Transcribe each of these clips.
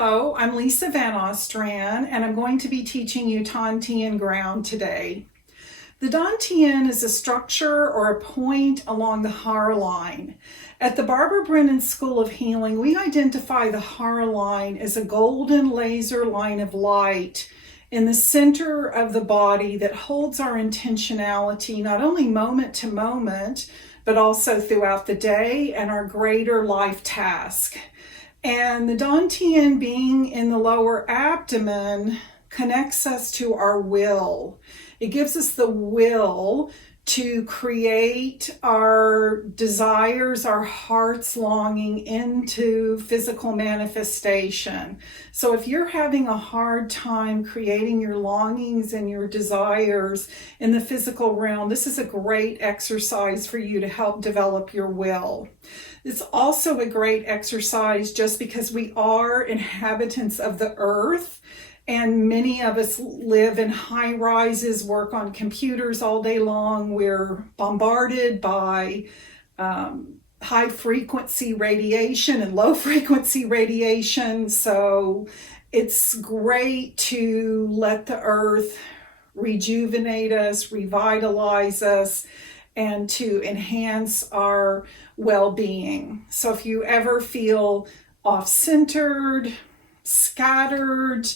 Hello, I'm Lisa Van Ostran, and I'm going to be teaching you Tien ground today. The Tien is a structure or a point along the Har line. At the Barbara Brennan School of Healing, we identify the Har line as a golden laser line of light in the center of the body that holds our intentionality not only moment to moment, but also throughout the day and our greater life task. And the Tien being in the lower abdomen connects us to our will. It gives us the will to create our desires, our heart's longing into physical manifestation. So if you're having a hard time creating your longings and your desires in the physical realm, this is a great exercise for you to help develop your will. It's also a great exercise just because we are inhabitants of the earth. And many of us live in high rises, work on computers all day long. We're bombarded by high frequency radiation and low frequency radiation. So it's great to let the earth rejuvenate us, revitalize us, and to enhance our well-being. So if you ever feel off-centered, scattered,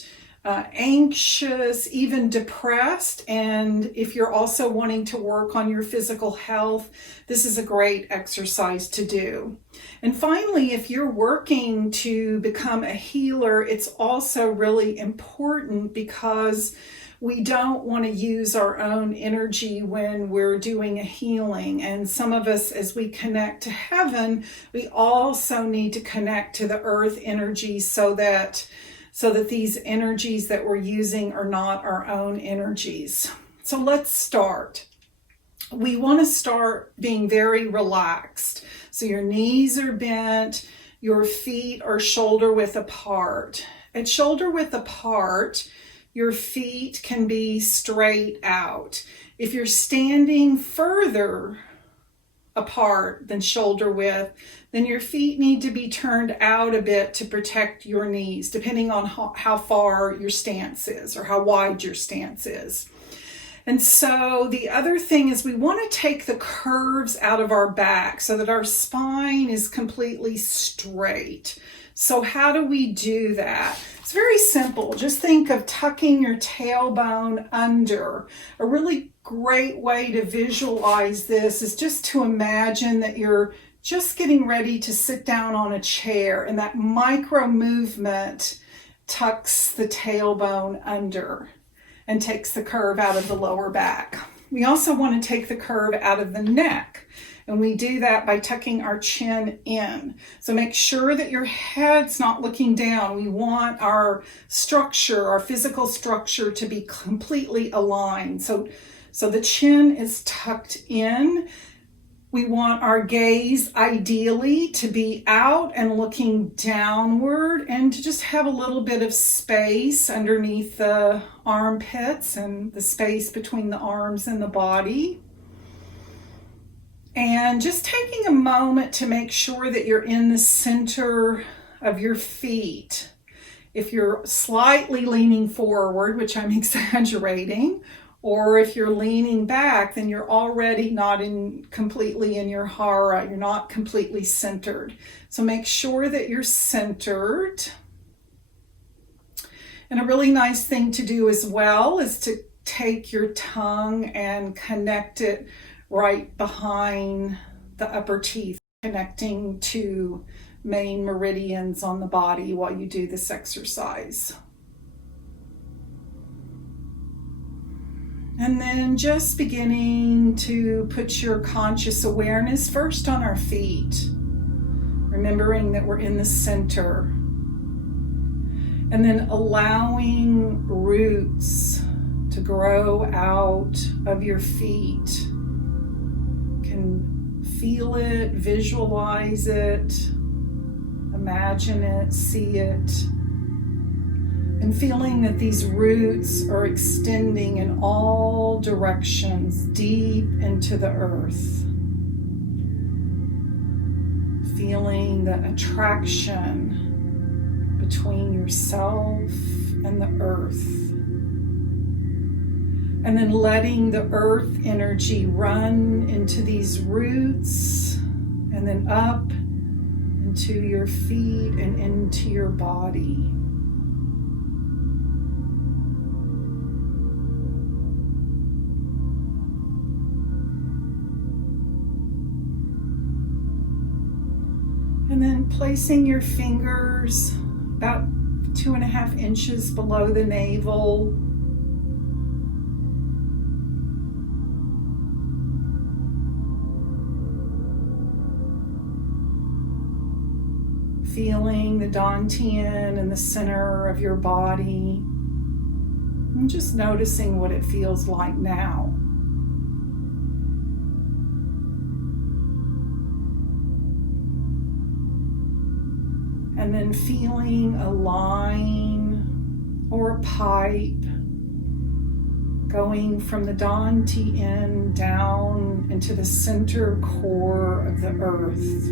anxious, even depressed, and if you're also wanting to work on your physical health, this is a great exercise to do. And finally, if you're working to become a healer, it's also really important because we don't want to use our own energy when we're doing a healing. And some of us, as we connect to heaven, we also need to connect to the earth energy so that these energies that we're using are not our own energies. So let's start. We want to start being very relaxed. So your knees are bent, your feet are shoulder width apart. At shoulder width apart, your feet can be straight out. If you're standing further apart than shoulder width, then your feet need to be turned out a bit to protect your knees, depending on how far your stance is or how wide your stance is. And so the other thing is we want to take the curves out of our back so that our spine is completely straight. So how do we do that? It's very simple. Just think of tucking your tailbone under. A really great way to visualize this is just to imagine that you're just getting ready to sit down on a chair, and that micro movement tucks the tailbone under and takes the curve out of the lower back. We also want to take the curve out of the neck, and we do that by tucking our chin in. So make sure that your head's not looking down. We want our structure, our physical structure, to be completely aligned. So the chin is tucked in. We want our gaze ideally to be out and looking downward, and to just have a little bit of space underneath the armpits and the space between the arms and the body. And just taking a moment to make sure that you're in the center of your feet. If you're slightly leaning forward, which I'm exaggerating, or if you're leaning back, then you're already not completely in your hara. You're not completely centered. So make sure that you're centered. And a really nice thing to do as well is to take your tongue and connect it right behind the upper teeth, connecting to main meridians on the body while you do this exercise. And then just beginning to put your conscious awareness first on our feet, remembering that we're in the center, and then allowing roots to grow out of your feet. You can feel it, visualize it, imagine it, see it. And feeling that these roots are extending in all directions deep into the earth. Feeling the attraction between yourself and the earth. And then letting the earth energy run into these roots and then up into your feet and into your body. And then placing your fingers about 2.5 inches below the navel. Feeling the Tien in the center of your body. And just noticing what it feels like now. And then feeling a line or a pipe going from the Tien down into the center core of the earth.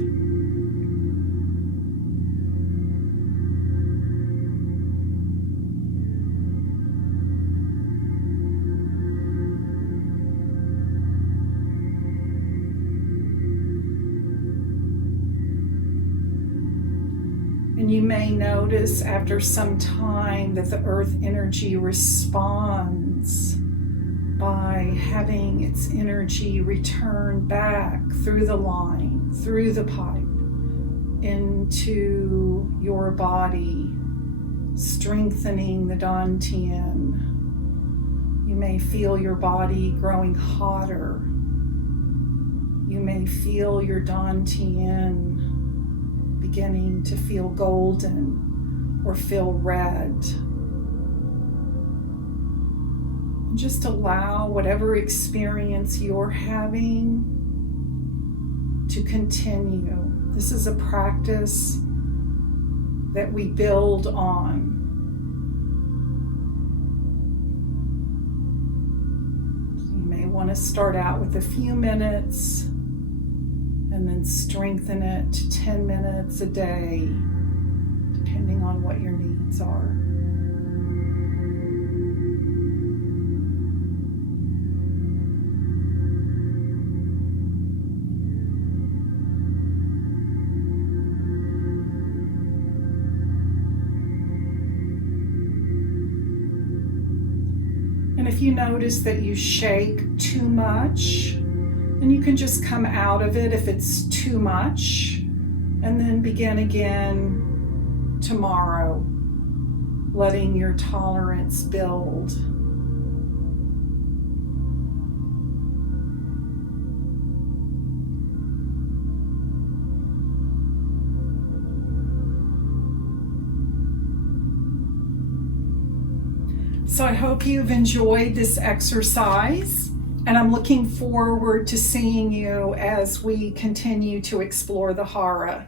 And you may notice after some time that the earth energy responds by having its energy return back through the line, through the pipe, into your body, strengthening the Tien. You may feel your body growing hotter. You may feel your Tien beginning to feel golden or feel red. Just allow whatever experience you're having to continue. This is a practice that we build on. You may want to start out with a few minutes and then strengthen it to 10 minutes a day, depending on what your needs are. And if you notice that you shake too much, then you can just come out of it if it's too much, and then begin again tomorrow, letting your tolerance build. So I hope you've enjoyed this exercise. And I'm looking forward to seeing you as we continue to explore the Hara.